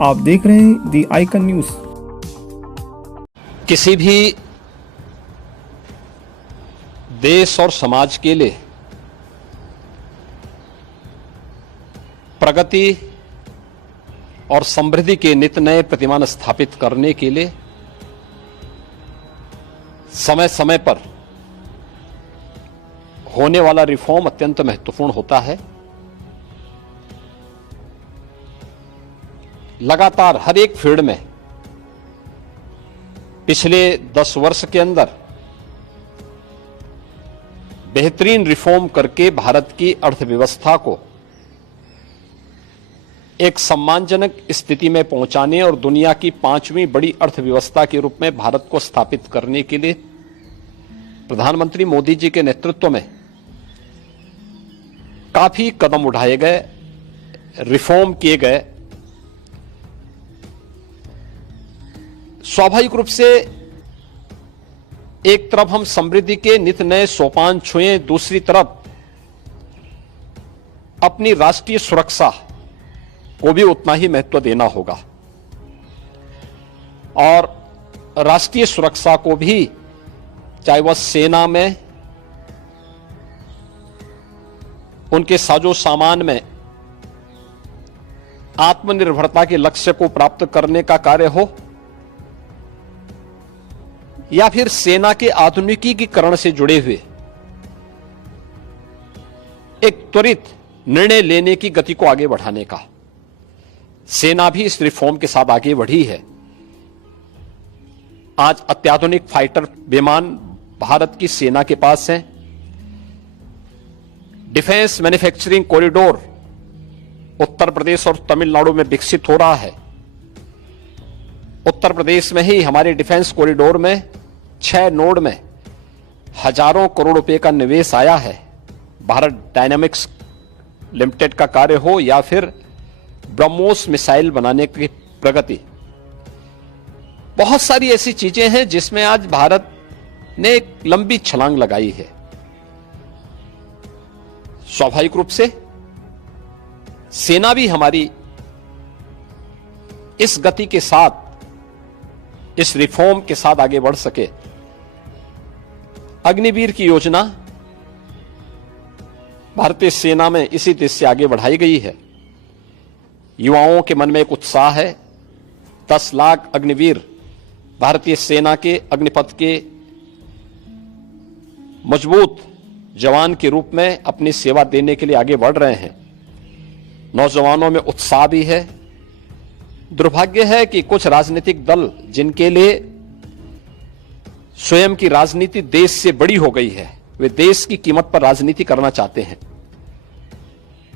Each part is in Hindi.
आप देख रहे हैं दी आइकन न्यूज। किसी भी देश और समाज के लिए प्रगति और समृद्धि के नित नए प्रतिमान स्थापित करने के लिए समय समय पर होने वाला रिफॉर्म अत्यंत महत्वपूर्ण होता है। लगातार हर एक फील्ड में पिछले 10 वर्ष के अंदर बेहतरीन रिफॉर्म करके भारत की अर्थव्यवस्था को एक सम्मानजनक स्थिति में पहुंचाने और दुनिया की 5वीं बड़ी अर्थव्यवस्था के रूप में भारत को स्थापित करने के लिए प्रधानमंत्री मोदी जी के नेतृत्व में काफी कदम उठाए गए, रिफॉर्म किए गए। स्वाभाविक रूप से एक तरफ हम समृद्धि के नित नए सोपान छुएं, दूसरी तरफ अपनी राष्ट्रीय सुरक्षा को भी उतना ही महत्व देना होगा और राष्ट्रीय सुरक्षा को भी, चाहे वह सेना में, उनके साजो सामान में आत्मनिर्भरता के लक्ष्य को प्राप्त करने का कार्य हो या फिर सेना के आधुनिकीकरण से जुड़े हुए एक त्वरित निर्णय लेने की गति को आगे बढ़ाने का। सेना भी इस रिफॉर्म के साथ आगे बढ़ी है। आज अत्याधुनिक फाइटर विमान भारत की सेना के पास हैं। Defence manufacturing corridor Uttar Pradesh और तमिलनाडु में विकसित हो रहा है। उत्तर प्रदेश में ही हमारे डिफेंस कॉरिडोर में 6 नोड में हजारों करोड़ रुपए का निवेश आया है। भारत डायनामिक्स लिमिटेड का कार्य हो या फिर ब्रह्मोस मिसाइल बनाने की प्रगति, बहुत सारी ऐसी चीजें हैं जिसमें आज भारत ने एक लंबी छलांग लगाई है। स्वाभाविक रूप से सेना भी हमारी इस गति के साथ, इस रिफॉर्म के साथ आगे बढ़ सके। अग्निवीर की योजना भारतीय सेना में इसी देश से आगे बढ़ाई गई है। युवाओं के मन में एक उत्साह है। 10 लाख अग्निवीर भारतीय सेना के अग्निपथ के मजबूत जवान के रूप में अपनी सेवा देने के लिए आगे बढ़ रहे हैं। नौजवानों में उत्साह भी है। दुर्भाग्य है कि कुछ राजनीतिक दल जिनके लिए स्वयं की राजनीति देश से बड़ी हो गई है, वे देश की कीमत पर राजनीति करना चाहते हैं।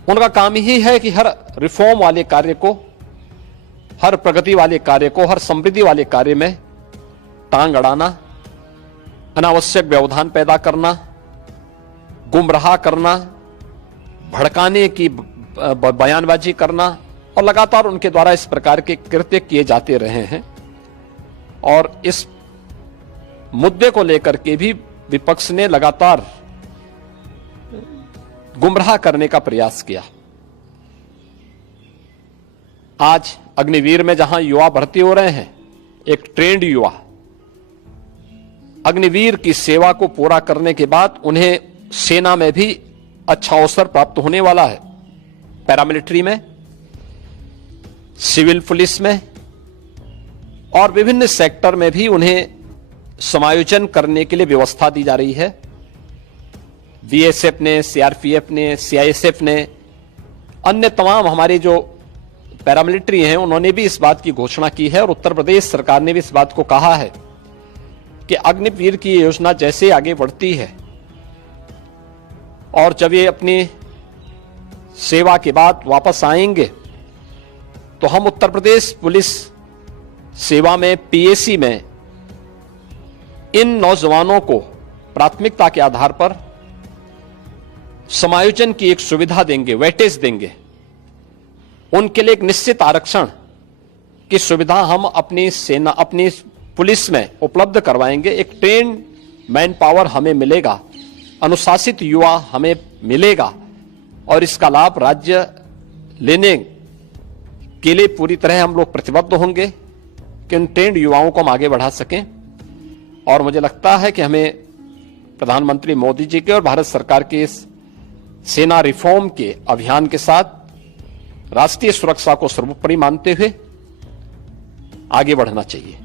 उनका काम ही है कि हर रिफॉर्म वाले कार्य को, हर प्रगति वाले कार्य को, हर समृद्धि वाले कार्य में टांग अड़ाना, अनावश्यक व्यवधान पैदा करना, गुमराह करना, भड़काने की बयानबाजी करना, और लगातार उनके द्वारा इस प्रकार के कृत्य किए जाते रहे हैं। और इस मुद्दे को लेकर के भी विपक्ष ने लगातार गुमराह करने का प्रयास किया। आज अग्निवीर में जहां युवा भर्ती हो रहे हैं, एक ट्रेंड युवा अग्निवीर की सेवा को पूरा करने के बाद उन्हें सेना में भी अच्छा अवसर प्राप्त होने वाला है। पैरामिलिट्री में, सिविल पुलिस में और विभिन्न सेक्टर में भी उन्हें समायोजन करने के लिए व्यवस्था दी जा रही है। बीएसएफ ने, सीआरपीएफ ने, सीआईएसएफ ने, अन्य तमाम हमारे जो पैरामिलिट्री हैं, उन्होंने भी इस बात की घोषणा की है और उत्तर प्रदेश सरकार ने भी इस बात को कहा है कि अग्निवीर की योजना जैसे आगे बढ़ती है और जब ये अपनी सेवा के बाद वापस आएंगे तो हम उत्तर प्रदेश पुलिस सेवा में, पीएसी में इन नौजवानों को प्राथमिकता के आधार पर समायोजन की एक सुविधा देंगे, वेटेज देंगे। उनके लिए एक निश्चित आरक्षण की सुविधा हम अपनी सेना, अपनी पुलिस में उपलब्ध करवाएंगे। एक ट्रेन मैन पावर हमें मिलेगा, अनुशासित युवा हमें मिलेगा और इसका लाभ राज्य लेने के लिए पूरी तरह हम लोग प्रतिबद्ध होंगे कि उन ट्रेंड युवाओं को हम आगे बढ़ा सकें। और मुझे लगता है कि हमें प्रधानमंत्री मोदी जी के और भारत सरकार के इस सेना रिफॉर्म के अभियान के साथ राष्ट्रीय सुरक्षा को सर्वोपरि मानते हुए आगे बढ़ना चाहिए।